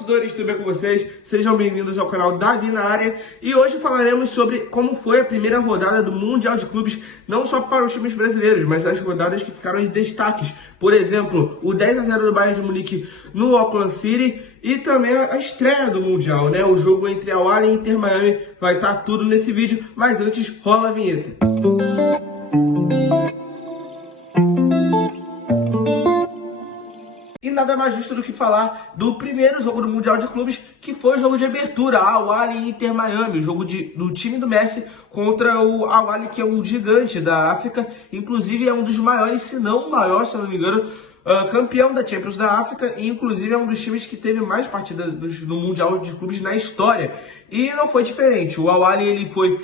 torcedores, tudo bem com vocês? Sejam bem-vindos ao canal Davi na área. E hoje falaremos sobre como foi a primeira rodada do Mundial de Clubes, não só para os times brasileiros, mas as rodadas que ficaram de destaques. Por exemplo, o 10-0 do Bayern de Munique no Auckland City e também a estreia do Mundial, né? O jogo entre Al Ahly e Inter Miami. Vai estar tudo nesse vídeo, mas antes rola a vinheta. E nada mais justo do que falar do primeiro jogo do Mundial de Clubes, que foi o jogo de abertura, Al Ahly e Inter Miami, o jogo do time do Messi contra o Al Ahly, que é um gigante da África, inclusive é um dos maiores, se não o maior, se eu não me engano, campeão da Champions da África, e inclusive é um dos times que teve mais partidas no Mundial de Clubes na história. E não foi diferente, o Al Ahly ele foi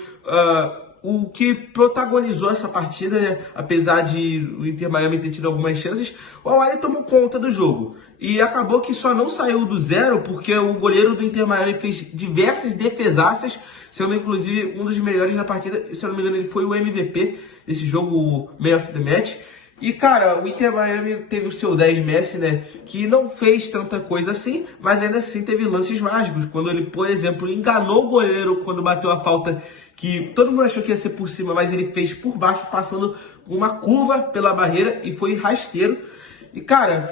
o que protagonizou essa partida, né? Apesar de o Inter Miami ter tido algumas chances, o Al Ahly tomou conta do jogo. E acabou que só não saiu do zero, porque o goleiro do Inter Miami fez diversas defesaças, sendo inclusive um dos melhores da partida. Se eu não me engano, ele foi o MVP desse jogo, o Man of the Match. E, cara, o Inter Miami teve o seu 10 Messi, né, que não fez tanta coisa assim, mas ainda assim teve lances mágicos, quando ele, por exemplo, enganou o goleiro quando bateu a falta, que todo mundo achou que ia ser por cima, mas ele fez por baixo, passando uma curva pela barreira e foi rasteiro. E, cara,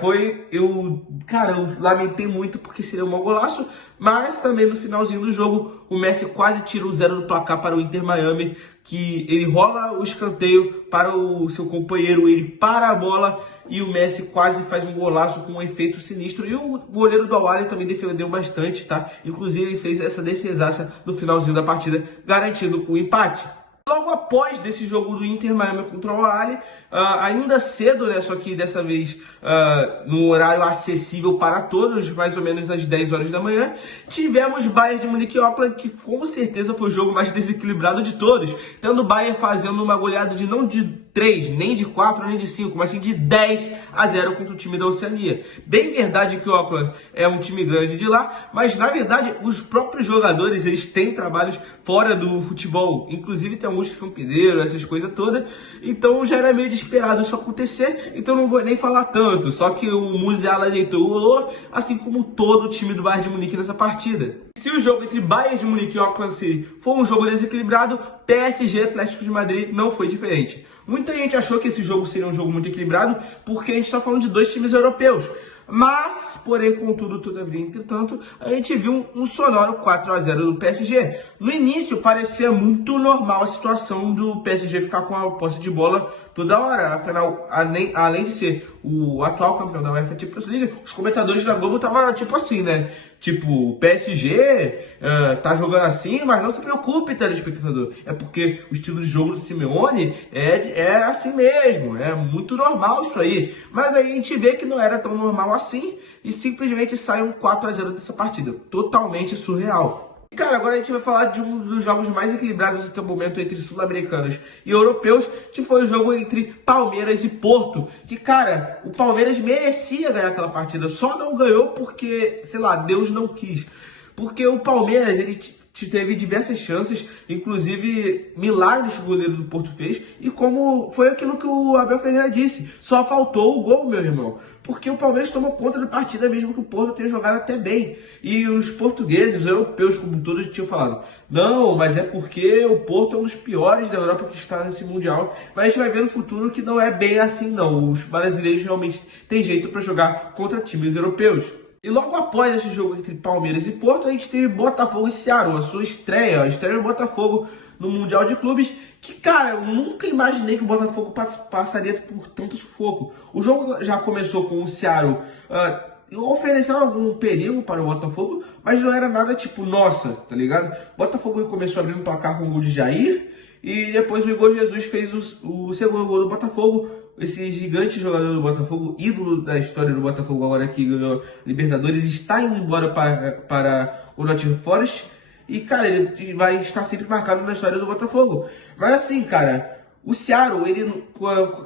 eu lamentei muito porque seria um mau golaço, mas também no finalzinho do jogo, o Messi quase tira o 0 do placar para o Inter Miami, que ele rola o escanteio para o seu companheiro, ele para a bola e o Messi quase faz um golaço com um efeito sinistro. E o goleiro do Al Ahly também defendeu bastante, tá? Inclusive ele fez essa defesaça no finalzinho da partida, garantindo o empate. Logo após desse jogo do Inter Miami contra o Al Ahly, ainda cedo, né, só que dessa vez no horário acessível para todos, mais ou menos às 10 horas da manhã, tivemos Bayern de Munique e Auckland, que com certeza foi o jogo mais desequilibrado de todos, tendo o Bayern fazendo uma goleada de não de 3, nem de 4, nem de 5, mas sim de 10-0 contra o time da Oceania. Bem verdade que o Auckland é um time grande de lá, mas na verdade os próprios jogadores, eles têm trabalhos fora do futebol, inclusive tem alguns que são pedreiros, essas coisas todas, então já era meio desesperado isso acontecer, então não vou nem falar tanto, só que o Musiala deitou o olor, assim como todo o time do Bayern de Munique nessa partida. Se o jogo entre Bayern de Munique e Auckland City foi um jogo desequilibrado, PSG Atlético de Madrid não foi diferente. Muita gente achou que esse jogo seria um jogo muito equilibrado, porque a gente está falando de dois times europeus. Mas, porém, contudo, todavia, entretanto, a gente viu um sonoro 4-0 do PSG. No início, parecia muito normal a situação do PSG ficar com a posse de bola toda hora. Afinal, além de ser o atual campeão da UEFA Champions League, os comentadores da Globo estavam tipo assim, né? Tipo, o PSG tá jogando assim, mas não se preocupe, telespectador. É porque o estilo de jogo do Simeone é assim mesmo. É muito normal isso aí. Mas aí a gente vê que não era tão normal assim e simplesmente sai um 4-0 dessa partida. Totalmente surreal. E, cara, agora a gente vai falar de um dos jogos mais equilibrados até o momento entre sul-americanos e europeus, que foi o jogo entre Palmeiras e Porto. Que, cara, o Palmeiras merecia ganhar aquela partida, só não ganhou porque, sei lá, Deus não quis. Porque o Palmeiras, ele teve diversas chances, inclusive milagres que o goleiro do Porto fez, e como foi aquilo que o Abel Ferreira disse, só faltou o gol, meu irmão, porque o Palmeiras tomou conta da partida, mesmo que o Porto tenha jogado até bem, e os portugueses, os europeus, como todos tinham falado, não, mas é porque o Porto é um dos piores da Europa que está nesse Mundial, mas a gente vai ver no futuro que não é bem assim não, os brasileiros realmente têm jeito para jogar contra times europeus. E logo após esse jogo entre Palmeiras e Porto, a gente teve Botafogo e Ceará, a sua estreia, a estreia do Botafogo no Mundial de Clubes, que, cara, eu nunca imaginei que o Botafogo passaria por tanto sufoco. O jogo já começou com o Ceará oferecendo algum perigo para o Botafogo, mas não era nada tipo, nossa, tá ligado? O Botafogo começou abrindo o placar com o gol de Jair, e depois o Igor Jesus fez o segundo gol do Botafogo. Esse gigante jogador do Botafogo, ídolo da história do Botafogo, agora que ganhou Libertadores, está indo embora para o Nottingham Forest. E, cara, ele vai estar sempre marcado na história do Botafogo. Mas assim, cara, o Ceará, ele,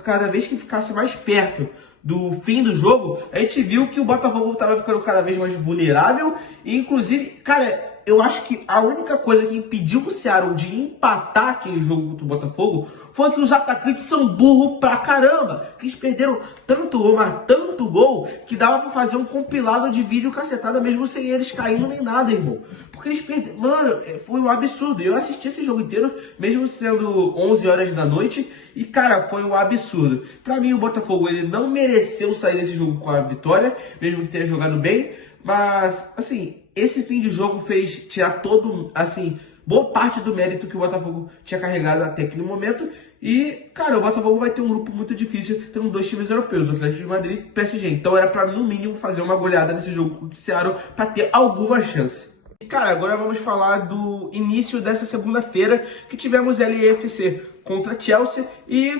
cada vez que ficasse mais perto do fim do jogo, a gente viu que o Botafogo estava ficando cada vez mais vulnerável. E, inclusive, cara, eu acho que a única coisa que impediu o Seattle de empatar aquele jogo contra o Botafogo foi que os atacantes são burros pra caramba. Que eles perderam tanto gol, mas tanto gol, que dava pra fazer um compilado de vídeo cacetada mesmo sem eles caindo nem nada, irmão. Porque eles perderam... Mano, foi um absurdo. Eu assisti esse jogo inteiro, mesmo sendo 11 horas da noite, e, cara, foi um absurdo. Pra mim, o Botafogo, ele não mereceu sair desse jogo com a vitória, mesmo que tenha jogado bem. Mas, assim, esse fim de jogo fez tirar todo, assim, boa parte do mérito que o Botafogo tinha carregado até aquele momento. E, cara, o Botafogo vai ter um grupo muito difícil, tendo dois times europeus, o Atlético de Madrid e o PSG. Então era pra, no mínimo, fazer uma goleada nesse jogo contra o Seattle pra ter alguma chance. E, cara, agora vamos falar do início dessa segunda-feira, que tivemos LAFC contra Chelsea e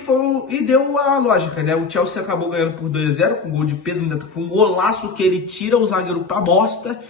deu a lógica, né? O Chelsea acabou ganhando por 2-0 com gol de Pedro, ainda foi um golaço que ele tira o zagueiro pra bosta.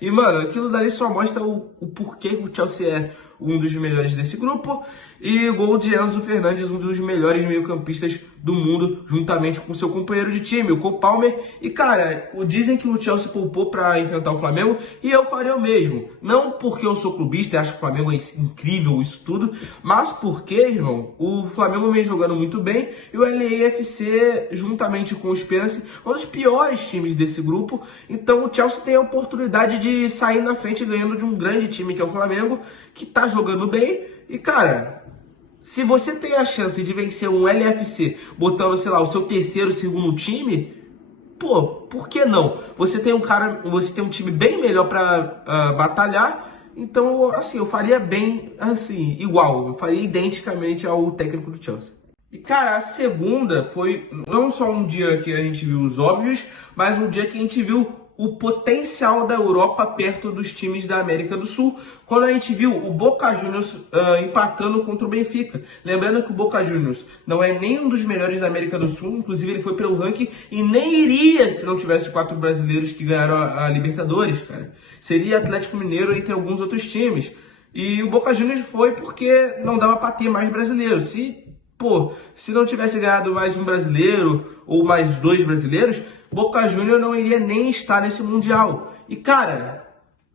E, mano, aquilo dali só mostra o porquê que o Chelsea é um dos melhores desse grupo. E o gol de Enzo Fernandes, um dos melhores meio-campistas do mundo, juntamente com seu companheiro de time, o Cole Palmer. E, cara, dizem que o Chelsea poupou para enfrentar o Flamengo, e eu faria o mesmo. Não porque eu sou clubista e acho que o Flamengo é incrível, isso tudo, mas porque, irmão, o Flamengo vem jogando muito bem, e o LAFC, juntamente com o Esperance, é um dos piores times desse grupo. Então o Chelsea tem a oportunidade de sair na frente ganhando de um grande time que é o Flamengo, que tá jogando bem. E, cara, se você tem a chance de vencer um LFC botando, sei lá, o seu terceiro, segundo time, pô, por que não? Você tem um time bem melhor pra batalhar. Então, assim, eu faria bem, assim, igual. Eu faria identicamente ao técnico do Chelsea. E, cara, a segunda foi não só um dia que a gente viu os óbvios, mas um dia que a gente viu o potencial da Europa perto dos times da América do Sul, quando a gente viu o Boca Juniors empatando contra o Benfica. Lembrando que o Boca Juniors não é nem um dos melhores da América do Sul, inclusive ele foi pelo ranking e nem iria se não tivesse 4 brasileiros que ganharam a Libertadores, cara. Seria Atlético Mineiro entre alguns outros times. E o Boca Juniors foi porque não dava para ter mais brasileiros. Se não tivesse ganhado mais um brasileiro ou mais 2 brasileiros, Boca Juniors não iria nem estar nesse Mundial. E, cara,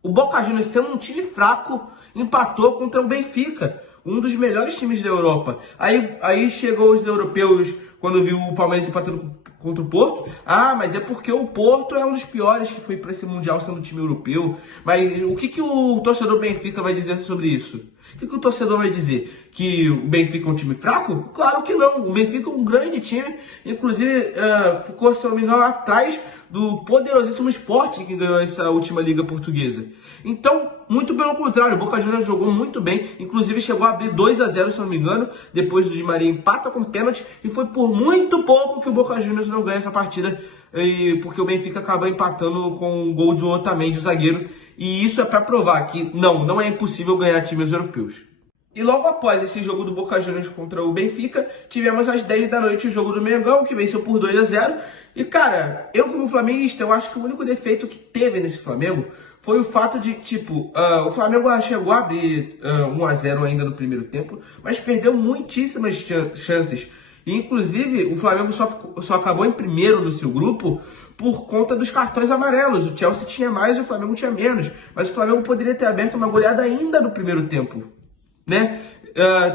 o Boca Juniors, sendo um time fraco, empatou contra o Benfica, um dos melhores times da Europa. Aí chegou os europeus, quando viu o Palmeiras empatando contra o Porto. Ah, mas é porque o Porto é um dos piores que foi para esse Mundial sendo time europeu. Mas o que o torcedor Benfica vai dizer sobre isso? O que o torcedor vai dizer? Que o Benfica é um time fraco? Claro que não. O Benfica é um grande time. Inclusive, ficou, se não me engano, atrás do poderosíssimo Sport, que ganhou essa última liga portuguesa. Então, muito pelo contrário, o Boca Juniors jogou muito bem. Inclusive, chegou a abrir 2-0, se não me engano. Depois do Di Maria empata com pênalti. E foi por muito pouco que o Boca Juniors não ganha essa partida, porque o Benfica acaba empatando com um gol de Otamendi, o zagueiro. E isso é para provar que não é impossível ganhar times europeus. E logo após esse jogo do Boca Juniors contra o Benfica, tivemos às 10 da noite o jogo do Mengão, que venceu por 2-0. E, cara, eu como flamenguista, eu acho que o único defeito que teve nesse Flamengo foi o fato de, o Flamengo chegou a abrir 1-0 ainda no primeiro tempo, mas perdeu muitíssimas chances. E, inclusive, o Flamengo só acabou em primeiro no seu grupo por conta dos cartões amarelos. O Chelsea tinha mais e o Flamengo tinha menos. Mas o Flamengo poderia ter aberto uma goleada ainda no primeiro tempo, né?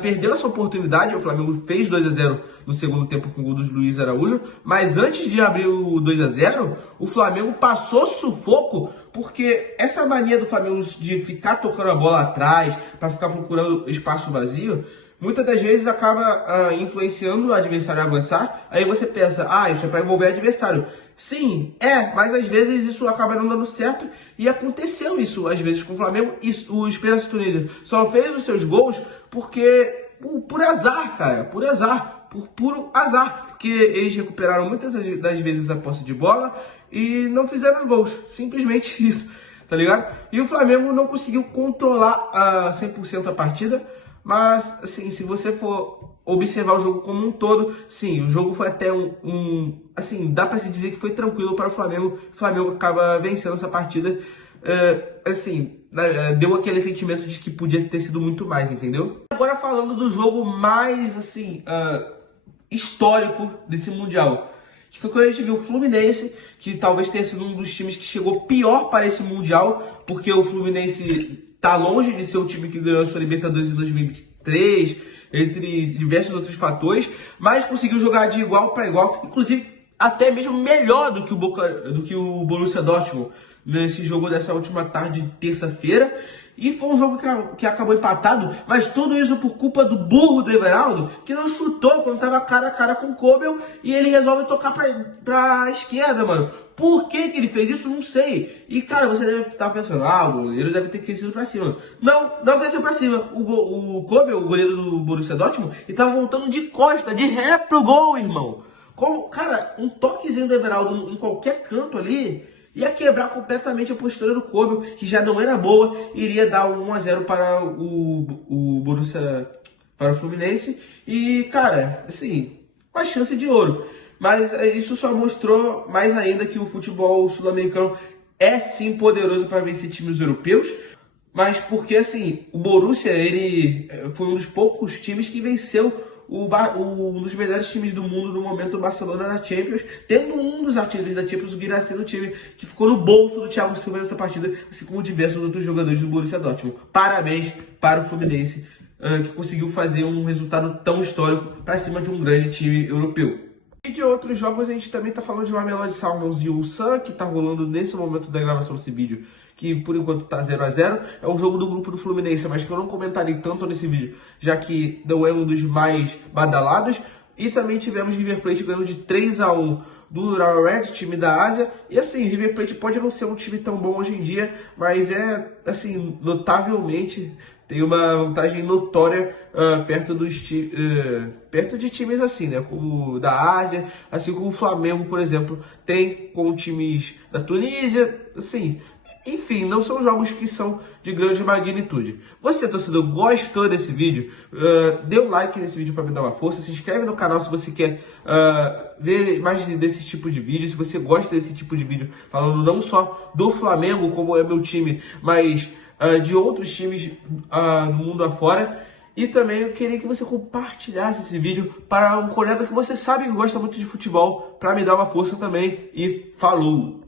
Perdeu essa oportunidade. O Flamengo fez 2-0 no segundo tempo com o gol do Luiz Araújo. Mas antes de abrir o 2-0, o Flamengo passou sufoco, porque essa mania do Flamengo de ficar tocando a bola atrás, para ficar procurando espaço vazio, muitas das vezes acaba influenciando o adversário a avançar. Aí você pensa, isso é para envolver o adversário. Sim, mas às vezes isso acaba não dando certo. E aconteceu isso às vezes com o Flamengo. E o Esperance Tunísia só fez os seus gols porque por azar, cara. Por azar. Por puro azar. Porque eles recuperaram muitas das vezes a posse de bola e não fizeram os gols. Simplesmente isso, tá ligado? E o Flamengo não conseguiu controlar 100% a partida. Mas, assim, se você for observar o jogo como um todo, sim, o jogo foi até assim, dá pra se dizer que foi tranquilo para o Flamengo. O Flamengo acaba vencendo essa partida, deu aquele sentimento de que podia ter sido muito mais, entendeu? Agora falando do jogo mais, assim, histórico desse Mundial, que foi quando a gente viu o Fluminense, que talvez tenha sido um dos times que chegou pior para esse Mundial, porque o Fluminense tá longe de ser o time que ganhou a sua Libertadores em 2023, entre diversos outros fatores, mas conseguiu jogar de igual para igual, inclusive até mesmo melhor do que o Borussia Dortmund nesse jogo dessa última tarde de terça-feira. E foi um jogo que acabou empatado, mas tudo isso por culpa do burro do Everaldo, que não chutou quando tava cara a cara com o Kobel, e ele resolve tocar pra esquerda, mano. Por que ele fez isso? Não sei. E, cara, você deve estar pensando, o goleiro deve ter crescido pra cima. Não cresceu pra cima. O Kobel, o goleiro do Borussia Dortmund, ele tava voltando de costa, de ré pro gol, irmão. Cara, um toquezinho do Everaldo em qualquer canto ali ia quebrar completamente a postura do Kobel, que já não era boa, iria dar 1-0 para o Borussia, para o Fluminense. E, cara, assim, uma chance de ouro. Mas isso só mostrou mais ainda que o futebol sul-americano é sim poderoso para vencer times europeus. Mas porque, assim, o Borussia, ele foi um dos poucos times que venceu um dos melhores times do mundo no momento, o Barcelona, na Champions, tendo um dos artilheiros da Champions, o Guirassy, no time que ficou no bolso do Thiago Silva nessa partida, assim como diversos outros jogadores do Borussia Dortmund. Parabéns para o Fluminense, que conseguiu fazer um resultado tão histórico para cima de um grande time europeu. E de outros jogos, a gente também está falando de Mamelodi Sundowns e Ulsan, que está rolando nesse momento da gravação desse vídeo, que por enquanto está 0-0. É um jogo do grupo do Fluminense, mas que eu não comentarei tanto nesse vídeo, já que não é um dos mais badalados. E também tivemos River Plate ganhando de 3-1 do Urawa Red, time da Ásia. E assim, River Plate pode não ser um time tão bom hoje em dia, mas é, assim, notavelmente tem uma vantagem notória perto de times assim, né? Como da Ásia, assim como o Flamengo, por exemplo, tem com times da Tunísia, assim. Enfim, não são jogos que são de grande magnitude. Você, torcedor, gostou desse vídeo? Dê um like nesse vídeo para me dar uma força. Se inscreve no canal se você quer ver mais desse tipo de vídeo. Se você gosta desse tipo de vídeo, falando não só do Flamengo, como é meu time, mas de outros times no mundo afora. E também eu queria que você compartilhasse esse vídeo para um colega que você sabe que gosta muito de futebol, para me dar uma força também. E falou!